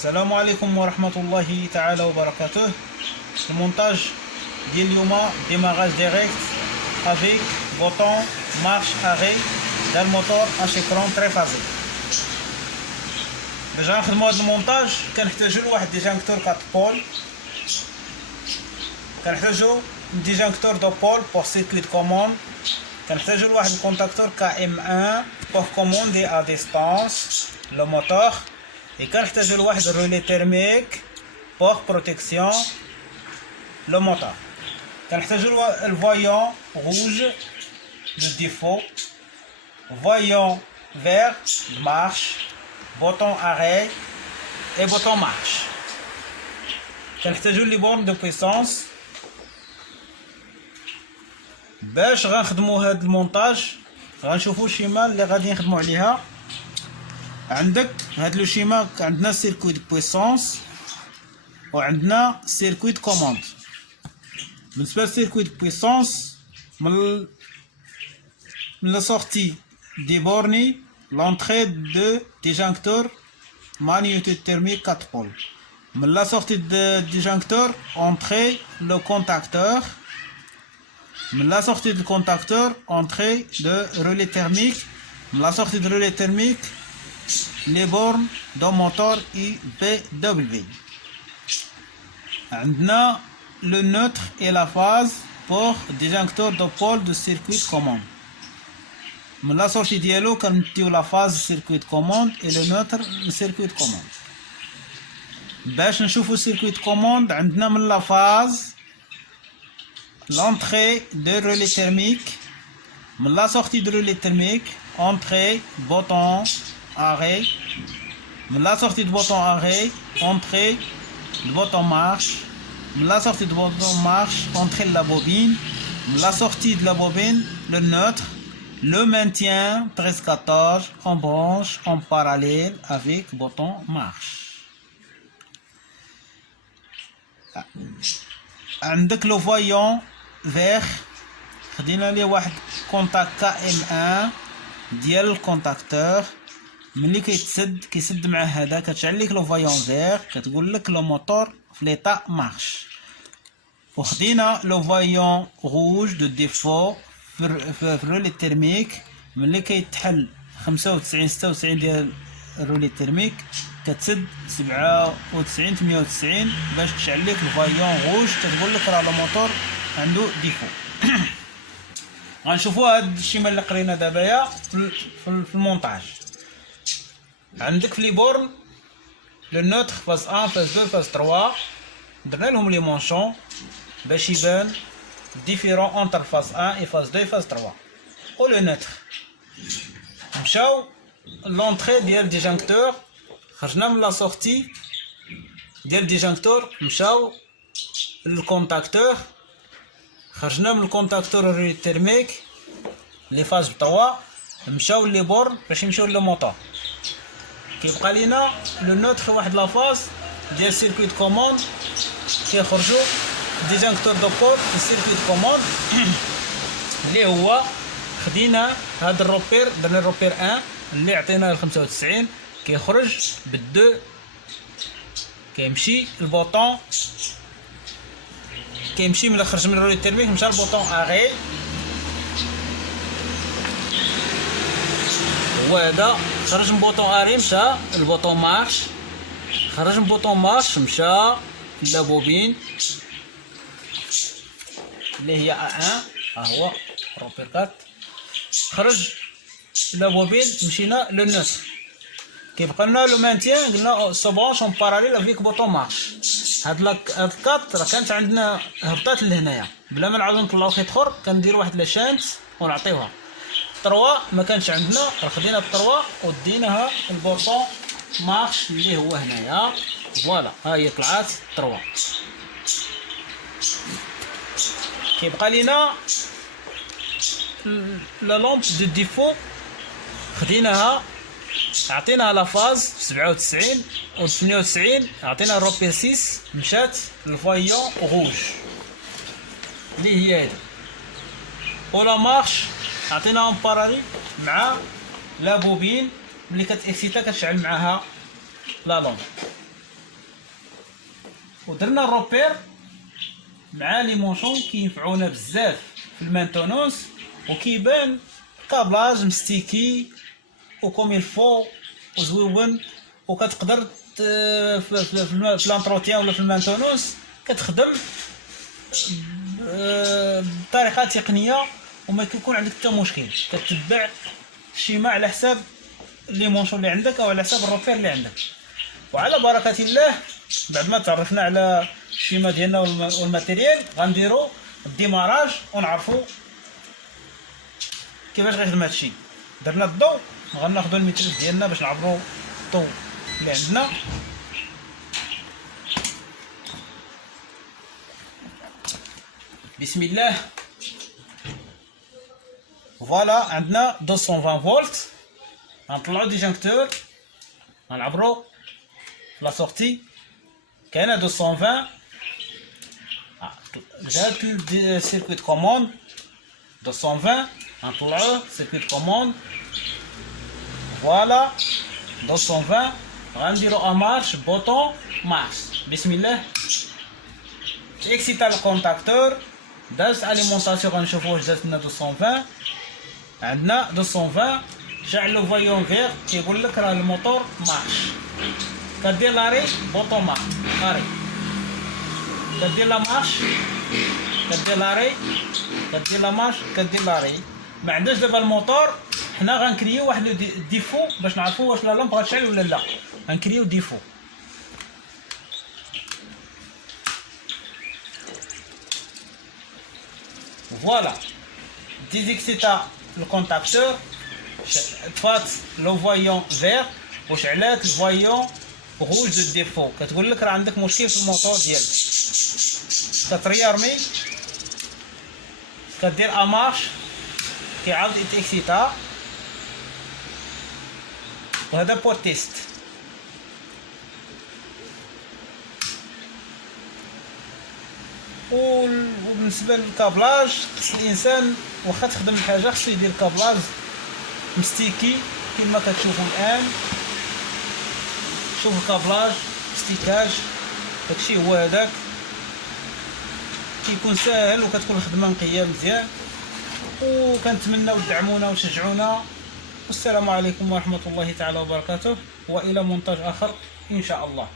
السلام عليكم ورحمة الله تعالى وبركاته. المونتاج ديال اليوم démarrage direct avec bouton marche arrêt dans le moteur en écran triphasé. باش نخدمو هاد المونتاج كنحتاجو لواحد ديجانكتور 4 بول، كنحتاجو ديجانكتور دو بول pour circuit de commande، كنحتاجو لواحد الكونتاكتور KM1 pour commander à distance le moteur، et كنحتاجو لواحد الرولي تيرميك pour protection le moteur. كنحتاجو الفويون rouge de défaut، voyant vert de marche، bouton arrêt et bouton marche. كنحتاجو لي بورن دو بويسونس. باش غنخدمو هاد المونتاج غنشوفو الشيما اللي غادي نخدمو عليها. عندك هاد لو شيما عندنا سيركوي دو بويسونس وعندنا سيركوي دو كوموند. بالنسبه للسيركوي دو بويسونس من لا سورتي دي بورني l'entrée de disjoncteur magnéto thermique 4 pôles. من la sortie de disjoncteur entrée le contacteur. من la sortie du contacteur entrée de relais thermique. من la sortie de relais thermique les bornes d'un moteur IVW. عندنا le neutre et la phase pour disjoncteur de pôle de circuit de commande. من la sortie ديالو كنديو لا فاز circuit de commande et le neutre le circuit de commande. باش نشوفو circuit de commande عندنا من la phase l'entrée de relais thermique. من la sortie de relais thermique entrée bouton arrêt. من la sortie de bouton arrêt entrée de bouton marche. من la sortie de bouton marche entrée de la bobine. من la sortie de la bobine le neutre. Le maintien 13-14 en branche en parallèle avec bouton marche. عندك لو فويون فيغ خدينا ليه واحد كونتاك KM1 ديال الكونتاكتور. ملي كيسد مع هذا كتشعل لك لو فويون فيغ كتقول لك لو موتور في ليطا مارش. وخدينا لو فويون روج دو ديفو في الرولي تيرميك. ملي كيتحل 95 96 ديال الرولي تيرميك كتسد 97 98 باش تشعل لك الفايون روج كتقول لك راه الموتور عنده ديفو. غنشوفوا هاد الشيما اللي قرينا دابايا في المونتاج. عندك في لي بورن لو نوتر فاز 1 فاز 2 فاز 3 درنا لهم لي مونشون باش يبان différent entre phase 1 et phase 2 et phase 3. Ou le neutre. مشاو l'entrée ديال disjoncteur خرجنا من la sortie ديال disjoncteur مشاو للكونتاكتور. خرجنا من الكونتاكتور الرولي تيرميك لي فاز 3 مشاو لي بورن باش يمشيو للموتور. كيبقى لينا لو نوتر واحد لا فاز ديال سيركوي دو كوموند كيخرجوا ديجانكتور دو بول في السيركوي دو كوموند اللي هو خدينا هاد الروبير درنا الروبير 1 اللي عطينا ل 95 كيخرج بالدو كيمشي البوطون كيمشي ملي خرج من الرولي تيرميك مشى البوطون اغي. هو هذا خرج من بوطون اري مشى البوطون مارش. خرج من بوطون مارش مشى لا بوبين اللي هي A1 ها هو روبير 4. خرج لا بوبين مشينا لو نوتر. كيبقى لنا لو مانتيان قلنا سو برونش اون باراليل افيك بوطون مارش. هاد 4 راه كانت عندنا هبطات لهنايا بلا ما نعاودو نطلعو خيط اخر كندير واحد لا شانت ونعطيوها. 3 ما كانش عندنا راه خدينا 3 وديناها البوطون مارش اللي هو هنايا. فوالا ها هي طلعات 3. كيبقى لينا لا لامب دو ديفو خديناها عطيناها لا فاز 97 و 98 عطينا الروبير 6 مشات للفايون روج اللي هي هادي. و لا مارش عطيناهم باراليل مع لا بوبين ملي كتاكسيتا كتشعل معاها لا لامب. ودرنا الروبير مع لي مونشون كينفعونا بزاف في المانتونونس، وكيبان كابلاج مستيكي وكوم الفو وزويون، وكتقدر في لانتروتيان ولا في المانتونونس كتخدم بطريقه تقنيه وما كيكون عندك حتى مشكل. كتبع الشيما على حساب لي مونشون اللي عندك او على حساب الروبير اللي عندك. وعلى بركه الله بعد ما تعرفنا على الشيما ديالنا والماتيريال غنديروا الديماراج ونعرفوا كيفاش غيخدم هادشي. درنا الضوء، غناخذوا الميتريس ديالنا باش نعبروا الضوء اللي عندنا. بسم الله. فوالا عندنا 220 فولت، غنطلعوا ديجونكتور غنعبروا لا سورتي كاينه 220. جات سيركويت كوموند 220 غنطلعوه سيركويت كوموند. فوالا 220 غنديرو مارش بوطون مارش. بسم الله. اكسيتا الكونتاكتور داز اليمونطاسيون غنشوفو واش دازت لنا 220. عندنا 220 شعل لو فايون فيغ كيقول لك راه الموتور مارش. كدير لاري بوطون مارش لاري، كدير لا مارش كدير لاري، كدير لا مارش كدير لاري. ما عندناش دابا الموتور، حنا غنكريو واحد ديفو باش نعرفوا واش لا لامب غتشعل ولا لا. غنكريو ديفو. فوالا ديزيكسيتا الكونتاكتور، طفات لو فايون فيغ وشعلات الفايون روج دو ديفو. كتقول لك راه عندك مشكل في الموتور ديالك. كتريارمي كدير امارش كيعاود يتاكسيتا. وهذا بور تيست. وبالنسبه للكابلاج خص الانسان واخا تخدم الحاجه خصو يدير كابلاج مستيكي كما كتشوفوا الان. شوف الكابلاج ستيكاج داكشي هو هذاك، كيكون ساهل وكتكون الخدمه نقيه مزيان. وكنتمناو تدعمونا وتشجعونا. والسلام عليكم ورحمه الله تعالى وبركاته، والى مونتاج اخر ان شاء الله.